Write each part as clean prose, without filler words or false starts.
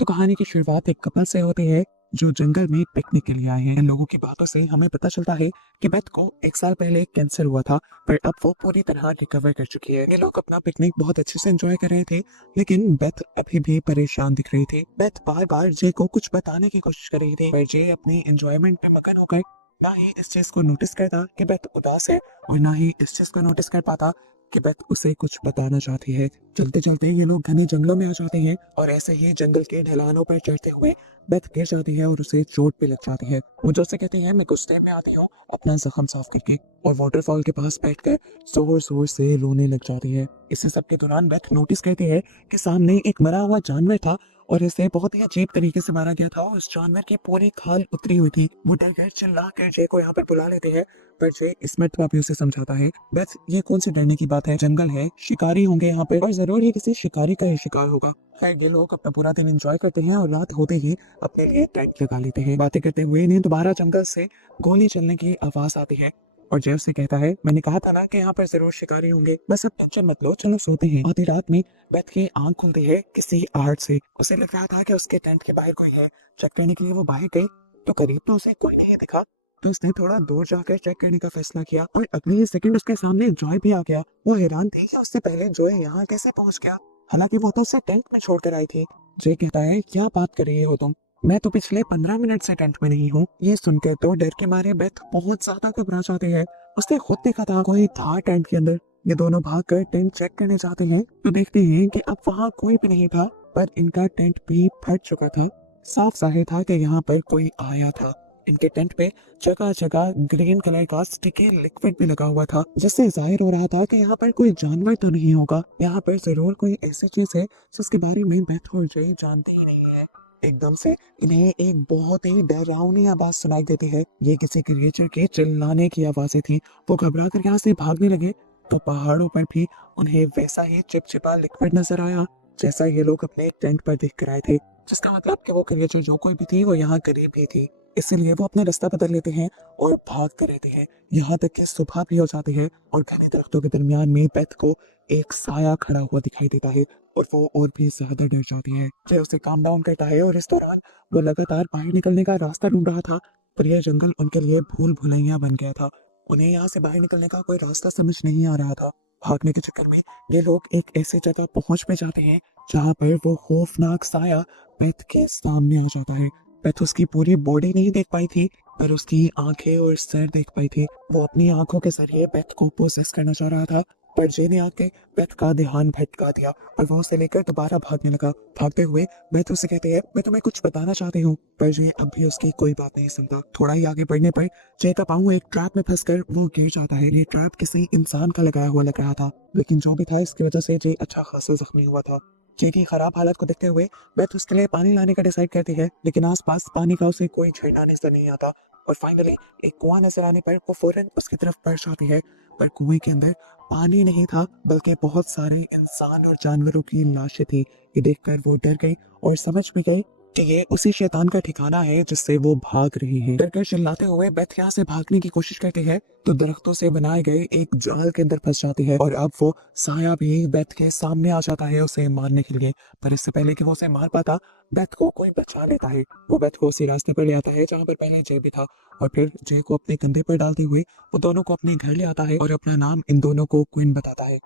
तो कहानी की शुरुआत एक कपल से होती है जो जंगल में पिकनिक के लिए आए हैं। इन लोगों की बातों से हमें पता चलता है कि बेथ को 1 साल पहले कैंसर हुआ था, पर अब वो पूरी तरह रिकवर कर चुकी है। ये लोग अपना पिकनिक बहुत अच्छे से एंजॉय कर रहे थे, लेकिन बेथ अभी भी परेशान दिख रही थी। बेथ बार बार जे को कुछ बताने की कोशिश कर रही थी, पर जे अपनी एंजॉयमेंट में मगन होकर ना ही इस चीज को नोटिस करता कि बेथ उदास है, और ना ही इस चीज को नोटिस कर पाता कि बेथ उसे कुछ बताना चाहती है। चलते चलते ये लोग घने जंगलों में आ जाते हैं, और ऐसे ही जंगल के ढलानों पर चढ़ते हुए बेथ गिर जाती है और उसे चोट भी लग जाती है। वो जो से कहती है, मैं कुछ देर में आती हूँ, अपना जख्म साफ करके, और वाटरफॉल के पास बैठकर जोर जोर से रोने लग जाती है। इसी सब के दौरान बेथ नोटिस करती है कि सामने एक मरा हुआ जानवर था, और इसे बहुत ही अजीब तरीके से मारा गया था, और उस जानवर की पूरी खाल उतरी हुई थी। वो डर कर चिल्ला कर जे को यहाँ पर बुला लेते हैं, पर जे इसमें तो भी उसे समझाता है, बेथ ये कौन सी डरने की बात है, जंगल है, शिकारी होंगे यहाँ पे, और जरूर ही किसी शिकारी का ही शिकार होगा। खैर ये लोग अपना पूरा दिन एंजॉय करते हैं, और रात होते ही अपने लिए टेंट लगा लेते हैं। बातें करते हुए इन्हें दोबारा जंगल से गोली चलने की आवाज आती है, और जेफ से कहता है, मैंने कहा था ना कि यहाँ पर जरूर शिकारी होंगे, बस अब टेंशन मत लो, चलो सोते हैं। आधी रात में बेथ की आंख खुलती है किसी आहट से। उसे लग रहा था कि उसके टेंट के बाहर कोई है। चेक करने के लिए वो बाहर गई, तो करीब तो उसे कोई नहीं दिखा। तो उसने थोड़ा दूर जाकर चेक करने का फैसला किया, और अगले ही सेकंड उसके सामने जॉय भी आ गया। वो हैरान थी कि उससे पहले जॉय यहाँ कैसे पहुंच गया, हालांकि वो तो उसे टेंट में छोड़कर आई थी। जय कहता है, क्या बात कर रही हो तुम, मैं तो पिछले 15 मिनट से टेंट में नहीं हूँ। ये सुनकर तो डर के मारे बेथ बहुत ज्यादा घबरा जाती है। उसने खुद देखा था कोई था टेंट के अंदर। ये दोनों भागकर टेंट चेक करने जाते हैं, तो देखते हैं कि अब वहाँ कोई भी नहीं था, पर इनका टेंट भी फट चुका था। साफ जाहिर था कि यहाँ पर कोई आया था। इनके टेंट पे जगह जगह ग्रीन कलर का स्टिकी लिक्विड भी लगा हुआ था, जिससे जाहिर हो रहा था कि यहाँ पर कोई जानवर तो नहीं होगा। यहाँ पर जरूर कोई ऐसी चीज है जिसके बारे में बेथ और जय जानते ही नहीं है। एकदम से इन्हें एक बहुत ही डरावनी आवाज सुनाई देती है। ये किसी क्रिएचर के चिल्लाने की आवाजें थी। वो घबरा कर यहाँ से भागने लगे, तो पहाड़ों पर भी उन्हें वैसा ही चिपचिपा लिक्विड नजर आया जैसा ये लोग अपने टेंट पर देख कर आए थे, जिसका मतलब कि वो क्रिएचर जो कोई भी थी वो यहाँ करीब ही थी। इसीलिए वो अपना रास्ता बदल लेते हैं और भागते रहते हैं, यहाँ तक कि सुबह भी हो जाती है, और घने दरख्तों के दरमियान में बेथ को एक साया खड़ा हुआ दिखाई देता है, और वो और भी ज्यादा डर जाती है। जय उसे काम डाउन करता है, और इस दौरान वो लगातार बाहर निकलने का रास्ता ढूंढ रहा था, पर यह जंगल उनके लिए भूल भुलैया बन गया था। उन्हें यहाँ से बाहर निकलने का कोई रास्ता समझ नहीं आ रहा था। भागने के चक्कर में ये लोग एक ऐसी जगह पहुंच भी जाते हैं जहाँ पर वो खौफनाक साया बेथ के सामने आ जाता है। बेथ उसकी पूरी बॉडी नहीं देख पाई थी, पर उसकी आंखें और सर देख पाई थी। वो अपनी आंखों के जरिए बेथ को पोसेस करना चाह रहा था, पर जे ने आके बेथ का ध्यान भटका दिया, और वो उसे लेकर दोबारा भागने लगा। भागते हुए बेथ उसे कहते हैं, मैं तुम्हें कुछ बताना चाहती हूँ, पर जे अब भी उसकी कोई बात नहीं सुनता। थोड़ा ही आगे बढ़ने पर जे का पाँव एक ट्रैप में फंसकर वो गिर जाता है। ये ट्रैप किसी इंसान का लगाया हुआ लग रहा था, लेकिन जो भी था इसकी वजह से जे अच्छा खासा जख्मी हुआ था। जे की खराब हालत को देखते हुए बेथ उसके लिए पानी लाने का डिसाइड करती है, लेकिन आसपास पानी का उसे कोई झरना नजर नहीं आता, और फाइनली एक कुआं नजर आने पर वो फौरन उसकी तरफ बढ़ जाती है। पर कुएं के अंदर पानी नहीं था, बल्कि बहुत सारे इंसान और जानवरों की लाशें थी। ये देखकर वो डर गई, और समझ भी गई कि ये उसी शैतान का ठिकाना है जिससे वो भाग रही है। डरकर चिल्लाते हुए बेथ यहाँ से भागने की कोशिश करती है, तो दरख्तों से बनाए गए एक जाल के अंदर फंस जाती है, और अब वो साया भी बेथ के सामने आ जाता है उसे मारने के लिए। पर इससे पहले कि वो उसे मार पाता, बेथ को कोई बचा लेता है। वो बेथ को उसी रास्ते पर ले आता है जहाँ पर पहले जय भी था, और फिर जय को अपने कंधे पर डालते हुए वो दोनों को अपने घर ले आता है, और अपना नाम इन दोनों को क्वीन बताता है।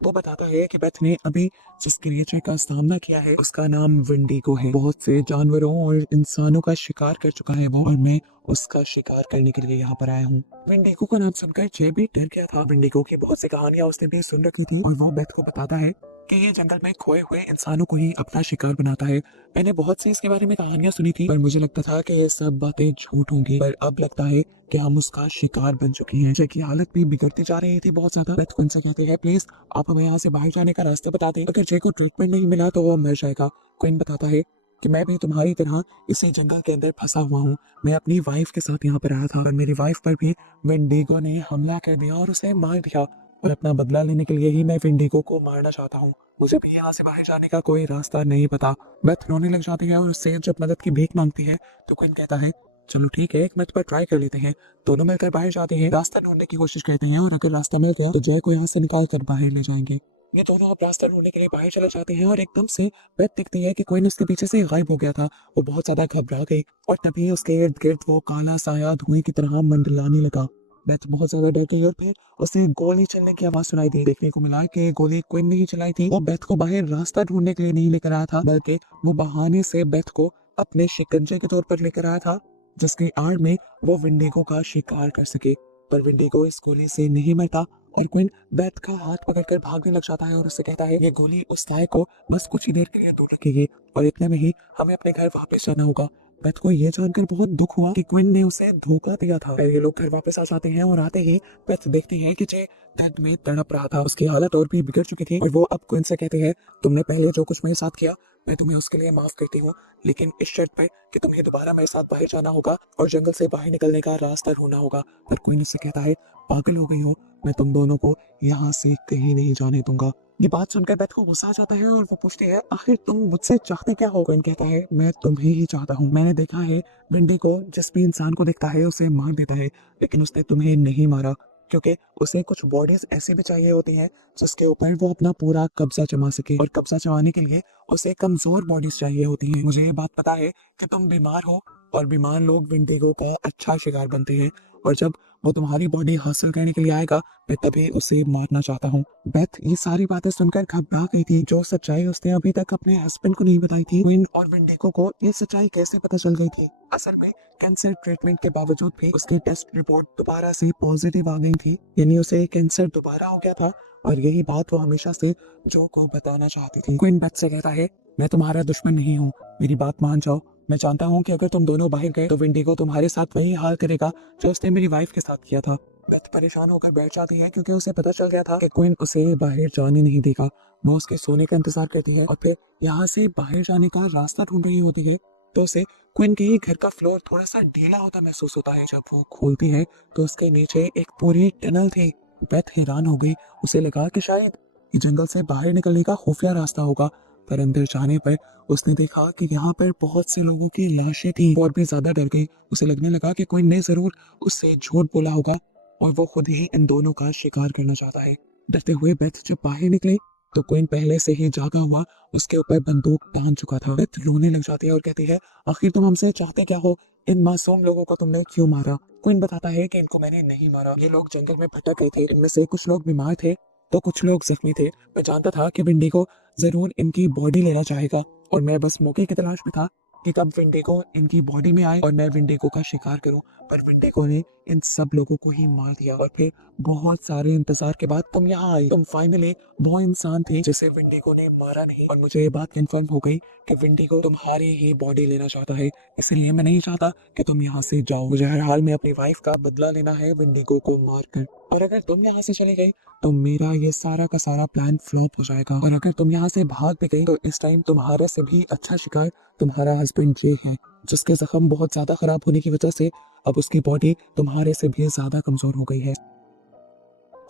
वो बताता है कि बेथ ने अभी जिस क्रिएचर का सामना किया है उसका नाम विंडीगो है। बहुत से जानवरों और इंसानों का शिकार कर चुका है वो, और मैं उसका शिकार करने के लिए यहाँ पर आया हूँ। विंडीगो का नाम सुनकर जय भी डर गया था। विंडीगो की बहुत सी कहानियां उसने भी सुन रखी थी, और वो बेथ को बताता है कि ये जंगल में खोए हुए इंसानों को ही अपना शिकार बनाता है। मैंने बहुत सी इसके बारे में कहानियां सुनी थी, पर मुझे लगता था कि ये सब बातें झूठ होंगी, पर अब लगता है कि हम उसका शिकार बन चुके हैं। जय की हालत भी बिगड़ती जा रही थी बहुत ज्यादा। बेथ उनसे कहते हैं, प्लीज आप हमें यहाँ से बाहर जाने का रास्ता बता दें, अगर जय को ट्रीटमेंट नहीं मिला तो वो मर जाएगा। क्वीन बताता है कि मैं भी तुम्हारी तरह इसी जंगल के अंदर फंसा हुआ हूँ। मैं अपनी वाइफ के साथ यहाँ पर आया था, और मेरी वाइफ पर भी विंडीगो ने हमला कर दिया और उसे मार दिया, और अपना बदला लेने के लिए ही मैं विंडीगो को मारना चाहता हूँ। मुझे भी यहाँ से बाहर जाने का कोई रास्ता नहीं पता। बेथ रोने लग जाती है, और उससे जब मदद की भीख मांगती है तो क्वीन कहता है, चलो ठीक है, एक मिनट पर ट्राई कर लेते हैं। दोनों मिलकर बाहर जाते हैं, रास्ता ढूंढने की कोशिश करते हैं, और अगर रास्ता मिल गया तो जय को यहाँ से निकाल कर बाहर ले जाएंगे। ये दोनों अब रास्ता ढूंढने के लिए बाहर चले जाते हैं और एकदम से बेथ दिखती है कि क्विन उसके पीछे से गायब हो गया था। वो बहुत ज्यादा घबरा गई और तभी उसके इर्द गिर्द वो काला साया धुएं की तरह मंडलाने लगा। बेथ बहुत ज्यादा डर गई और फिर उसे गोली चलने की आवाज सुनाई दी। देखने को मिला कि गोली क्विन ने ही चलाई थी। वो बेथ को बाहर रास्ता ढूंढने के लिए नहीं लेकर आया था, बल्कि वो बहाने से बेथ को अपने शिकंजे के तौर पर लेकर आया था, जिसकी आड़ में वो विंडिगो का शिकार कर सके। पर विंडिगो इस गोली से नहीं मरता और क्विन बेथ का हाथ पकड़कर भागने लग जाता है और उससे कहता है ये गोली उस साय को बस कुछ ही देर के लिए दूर रखेगी और इतने में ही हमें अपने घर वापस जाना होगा। बेथ को ये जानकर बहुत दुख हुआ कि क्विन ने उसे धोखा दिया था। फिर ये लोग घर वापस आ जाते हैं और आते ही बेथ देखती है कि जे दर्द में तड़प रहा था। उसकी हालत और भी बिगड़ चुकी थी और वो अब क्विन से कहते हैं तुमने पहले जो कुछ मेरे साथ किया मैं तुम्हें उसके लिए माफ करती हूँ, लेकिन इस शर्त पे कि तुम्हें दोबारा मेरे साथ बाहर जाना होगा और जंगल से बाहर निकलने का रास्ता ढूंढना होगा। पर क्वीन उससे कहता है पागल हो गई हो, मैं तुम दोनों को यहाँ से कहीं नहीं जाने दूंगा। ये बात सुनकर बेथ को गुस्सा आ जाता है और वो पूछती है आखिर तुम मुझसे चाहते क्या हो। क्वीन कहता है मैं तुम्हें ही चाहता हूँ। मैंने देखा है विंडी को जिस भी इंसान को देखता है उसे मार देता है, लेकिन उसने तुम्हें नहीं मारा क्योंकि उसे कुछ बॉडीज ऐसी भी चाहिए होती हैं जिसके ऊपर वो अपना पूरा कब्जा जमा सके, और कब्जा जमाने के लिए उसे कमजोर बॉडीज चाहिए होती हैं। मुझे ये बात पता है कि तुम बीमार हो और बीमार लोग विंडिगो का अच्छा शिकार बनते हैं, और जब वो तुम्हारी बॉडी हासिल करने के लिए आएगा मैं तभी उसे मारना चाहता हूँ। बेथ ये सारी बातें सुनकर घबरा गई थी। जो सच्चाई उसने अभी तक अपने हस्बैंड को नहीं बताई थी, क्वीन और विंडिगो को ये सच्चाई कैसे पता चल गई थी। असल में कैंसर ट्रीटमेंट के बावजूद भी उसकी टेस्ट रिपोर्ट दोबारा से पॉजिटिव आ गई थी, यानी उसे कैंसर दोबारा हो गया था और यही बात वो हमेशा से जो को बताना चाहती थी। क्वीन बेथ से कहता है मैं तुम्हारा दुश्मन नहीं हूँ, मेरी बात मान जाओ। मैं जानता हूँ कि अगर तुम दोनों बाहर गए तो विंडिगो तुम्हारे साथ वही हाल करेगा जो उसने मेरी वाइफ के साथ किया था। बेथ परेशान होकर बैठ जाती है क्योंकि उसे पता चल गया था कि क्वीन उसे बाहर जाने नहीं देगा। वो उसके सोने का इंतजार करती है और फिर यहाँ से बाहर जाने का रास्ता ढूंढ रही होती है तो उसे क्वीन के ही घर का फ्लोर थोड़ा सा ढीला होता महसूस होता है। जब वो खोलती है तो उसके नीचे एक पूरी टनल थी। बेथ हैरान हो गई, उसे लगा कि शायद ये जंगल से बाहर निकलने का खुफिया रास्ता होगा, पर अंदर जाने पर उसने देखा कि यहाँ पर बहुत से लोगों की लाशें थी। और भी ज्यादा डर गई, उसे लगने लगा कि कोई ने जरूर उससे झूठ बोला होगा और वो खुद ही इन दोनों का शिकार करना चाहता है। डरते हुए बेथ जब बाहर निकले तो क्वीन पहले से ही जागा हुआ उसके ऊपर बंदूक तान चुका था। बेथ रोने लग जाती है और कहती है आखिर तुम हमसे चाहते क्या हो, इन मासूम लोगों को तुमने क्यों मारा। क्वीन बताता है कि इनको मैंने नहीं मारा, ये लोग जंगल में भटक गए थे, इनमें से कुछ लोग बीमार थे तो कुछ लोग जख्मी थे। मैं जानता था कि विंडिगो जरूर इनकी बॉडी लेना चाहेगा और मैं बस मौके की तलाश में था कि कब विंडिगो इनकी बॉडी में आए और मैं विंडिगो का शिकार करूं। पर विंडिगो ने इन सब लोगों को ही मार दिया और फिर बहुत सारे इंतजार के बाद तुम यहाँ आई। तुम फाइनली वो इंसान थे जिसे विंडिगो ने मारा नहीं, और मुझे ये बात कंफर्म हो गई कि विंडिगो तुम्हारी ही बॉडी लेना चाहता है। इसलिए मैं नहीं चाहता कि तुम यहाँ से जाओ। मुझे हर हाल में अपनी वाइफ का बदला लेना है विंडिगो को मारकर, और अगर तुम यहाँ से चली गई तो मेरा ये सारा का सारा प्लान फ्लॉप हो जाएगा, और अगर तुम यहाँ से भाग भी गई तो इस टाइम तुम्हारे से भी अच्छा शिकार तुम्हारा हस्बैंड जे है, जिसके जख्म बहुत ज्यादा खराब होने की वजह से अब उसकी बॉडी तुम्हारे से भी ज्यादा कमजोर हो गई है।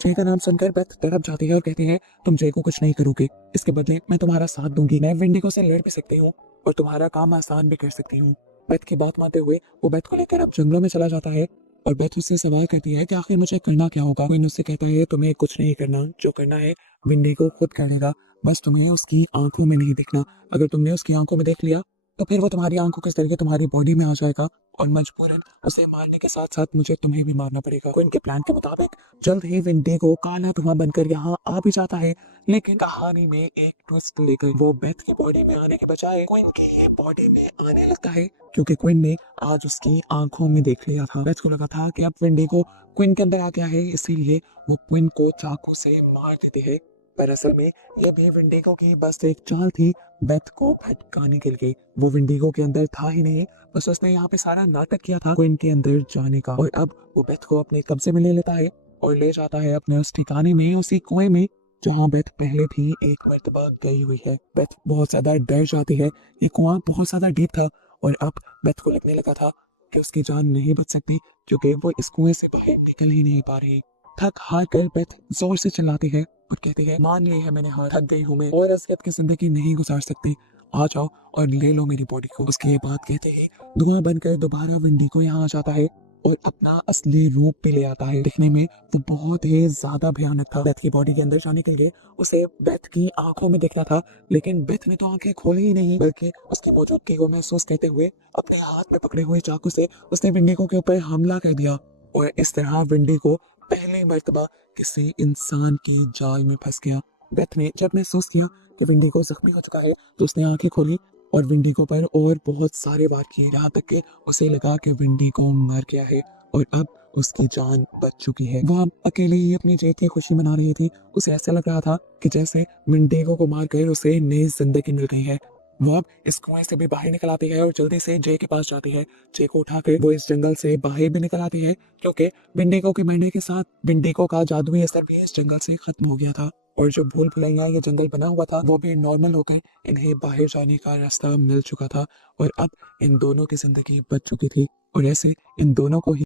जय का नाम सुनकर बेथ तड़प जाती है और कहती है तुम जय को कुछ नहीं करोगे, इसके बदले मैं तुम्हारा साथ दूंगी। मैं विंडिगो से लड़ भी सकती हूँ और तुम्हारा काम आसान भी कर सकती हूँ। बेथ की बात मानते हुए वो बेथ को लेकर अब जंगलों में चला जाता है और बेथ उससे सवाल करती है कि आखिर मुझे करना क्या होगा। क्वीन उससे कहता है तुम्हें कुछ नहीं करना, जो करना है विंडिगो खुद कर लेगा, बस तुम्हें उसकी आंखों में नहीं देखना। अगर तुमने उसकी आंखों में देख लिया तो फिर वो तुम्हारी आंखों के जरिए तुम्हारी बॉडी में आ जाएगा और मजबूरन उसे मारने के साथ साथ मुझे तुम्हें भी मारना पड़ेगा। क्वीन के प्लान के मुताबिक जल्द ही विंडिगो काला धुआं बनकर यहाँ आ भी जाता है, लेकिन कहानी में एक ट्विस्ट लेकर वो बेथ की बॉडी में आने के बजाय क्वीन की ही बॉडी में आने लगता है, क्योंकि क्वीन ने आज उसकी आंखों में देख लिया था। बेथ को लगा था कि अब विंडिगो क्वीन के अंदर आ गया है, इसीलिए वो क्वीन को चाकू से मार देती है। पर असल में ये भी विंडिगो की बस एक चाल थी बेथ को भटकाने के लिए। वो विंडिगो के अंदर था ही नहीं, बस उसने यहाँ पे सारा नाटक किया था क्वीन के अंदर जाने का, और अब वो बेथ को अपने कब्जे में ले लेता है और ले जाता है अपने उस ठिकाने में, उसी कुएं में जहाँ बेथ पहले भी एक मर्तबा गई हुई है। बेथ बहुत ज्यादा डर जाती है, ये कुआं बहुत ज्यादा डीप था और अब बेथ को लगने लगा था कि उसकी जान नहीं बच सकती, क्योंकि वो इस कुएं से बाहर निकल ही नहीं पा रही। थक हार कर बेथ जोर से चिल्लाती है और कहती है मान ली है मैंने हार, थक गई हूँ मैं और असलियत की जिंदगी नहीं गुजार सकती, आ जाओ और ले लो मेरी बॉडी को। उसकी ये बात कहते ही धुआं बनकर दोबारा विंडिगो यहाँ आ जाता है और अपना असली रूप भी ले आता है। दिखने में वो बहुत ही ज्यादा भयानक था। बेथ की बॉडी के अंदर जाने के लिए उसे बेथ की आंखों में दिखना था, लेकिन बेथ ने तो आंखें खोली ही नहीं, बल्कि उसकी मौजूदगी को महसूस करते हुए अपने हाथ में पकड़े हुए चाकू से उसने विंडीगो के ऊपर हमला कर दिया। और इस तरह विंडीगो पहली मर्तबा किसी इंसान की जाल में फंस गया। बेथ ने जब महसूस किया कि विंडीगो जख्मी हो चुका है तो उसने आंखें खोली और विंडीगो पर और बहुत सारे वार किए, यहाँ तक कि उसे लगा कि विंडीगो मर गया है और अब उसकी जान बच चुकी है। वो अब अकेले ही अपनी जीत की खुशी मना रही थी। उसे ऐसा लग रहा था कि जैसे विंडीगो को मारकर उसे नई जिंदगी मिल गई है। वो अब इस कुएं से भी बाहर निकल आती है और जल्दी से जे के पास जाती है। जे को उठाकर वो इस जंगल से बाहर भी निकल आती है, क्योंकि विंडीगो के मरने के साथ विंडीगो का जादुई असर भी इस जंगल से खत्म हो गया था और जो भूल भुलैया ये जंगल बना हुआ था वो भी नॉर्मल होकर इन्हें बाहर जाने का रास्ता मिल चुका था और अब इन दोनों की जिंदगी बच चुकी थी। और ऐसे इन दोनों को ही